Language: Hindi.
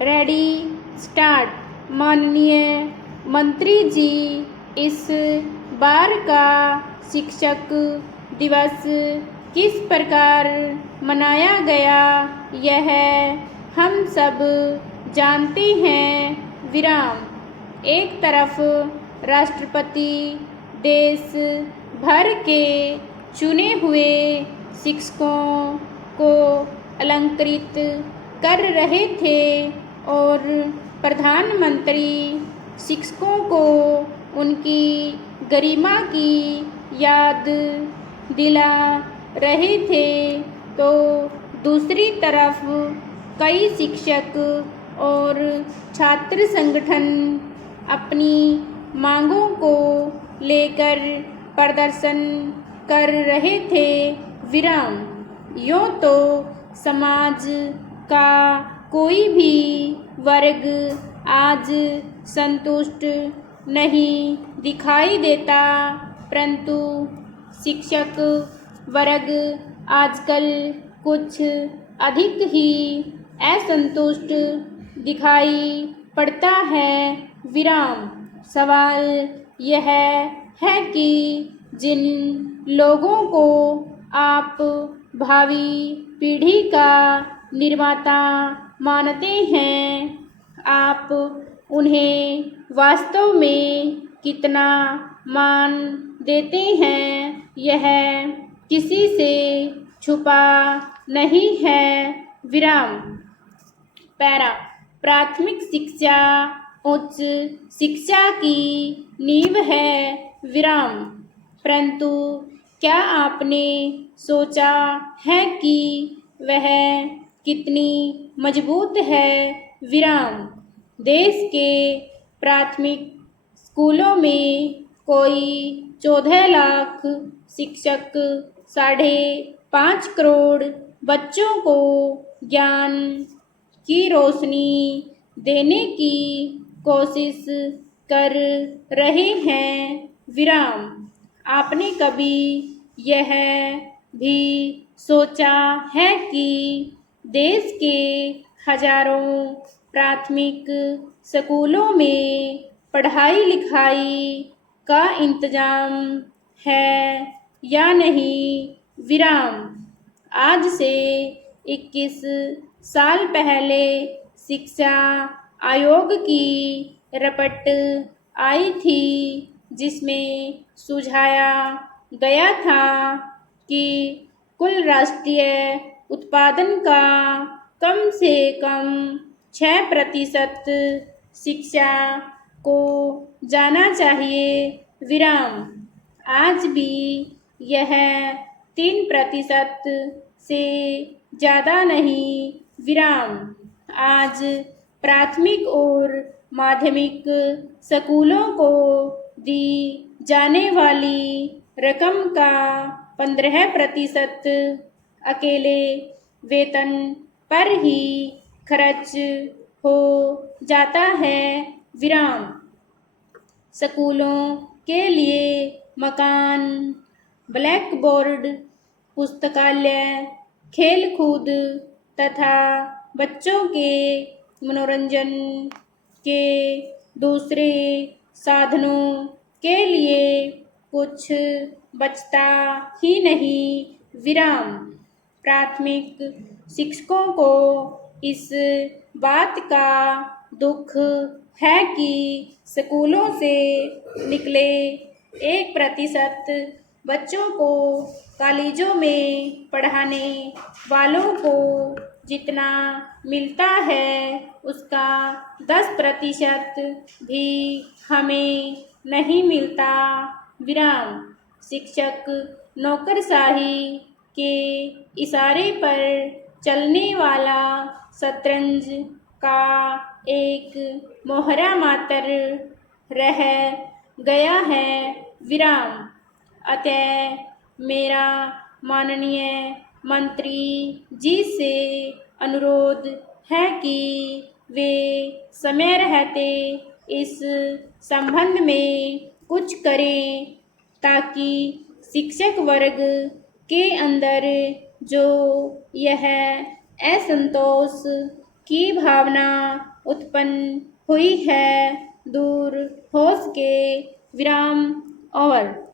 Ready start. माननीय मंत्री जी, इस बार का शिक्षक दिवस किस प्रकार मनाया गया यह हम सब जानते हैं। विराम। एक तरफ राष्ट्रपति देश भर के चुने हुए शिक्षकों को अलंकृत कर रहे थे और प्रधानमंत्री शिक्षकों को उनकी गरिमा की याद दिला रहे थे, तो दूसरी तरफ कई शिक्षक और छात्र संगठन अपनी मांगों को लेकर प्रदर्शन कर रहे थे। विराम। यूँ तो समाज का कोई भी वर्ग आज संतुष्ट नहीं दिखाई देता, परंतु शिक्षक वर्ग आजकल कुछ अधिक ही असंतुष्ट दिखाई पड़ता है। विराम। सवाल यह है कि जिन लोगों को आप भावी पीढ़ी का निर्माता मानते हैं, आप उन्हें वास्तव में कितना मान देते हैं, यह किसी से छुपा नहीं है। विराम। पैरा। प्राथमिक शिक्षा उच्च शिक्षा की नींव है। विराम। परंतु क्या आपने सोचा है कि वह कितनी मजबूत है। विराम। देश के प्राथमिक स्कूलों में कोई 14 लाख शिक्षक 5.5 करोड़ बच्चों को ज्ञान की रोशनी देने की कोशिश कर रहे हैं। विराम। आपने कभी यह भी सोचा है कि देश के हजारों प्राथमिक स्कूलों में पढ़ाई लिखाई का इंतजाम है या नहीं। विराम। आज से 21 साल पहले शिक्षा आयोग की रिपोर्ट आई थी, जिसमें सुझाया गया था कि कुल राष्ट्रीय उत्पादन का कम से कम 6% शिक्षा को जाना चाहिए। विराम। आज भी यह 3% से ज़्यादा नहीं। विराम। आज प्राथमिक और माध्यमिक स्कूलों को दी जाने वाली रकम का 15% अकेले वेतन पर ही खर्च हो जाता है। विराम। स्कूलों के लिए मकान, ब्लैक बोर्ड, पुस्तकालय, खेल कूद तथा बच्चों के मनोरंजन के दूसरे साधनों के लिए कुछ बचता ही नहीं। विराम। प्राथमिक शिक्षकों को इस बात का दुख है कि स्कूलों से निकले 1% बच्चों को कॉलेजों में पढ़ाने वालों को जितना मिलता है, उसका 10% भी हमें नहीं मिलता। विराम। शिक्षक नौकरशाही के इशारे पर चलने वाला शतरंज का एक मोहरा मात्र रह गया है। विराम। अतः मेरा माननीय मंत्री जी से अनुरोध है कि वे समय रहते इस संबंध में कुछ करें, ताकि शिक्षक वर्ग के अंदर जो यह असंतोष की भावना उत्पन्न हुई है, दूर हो सके। विराम ओवर।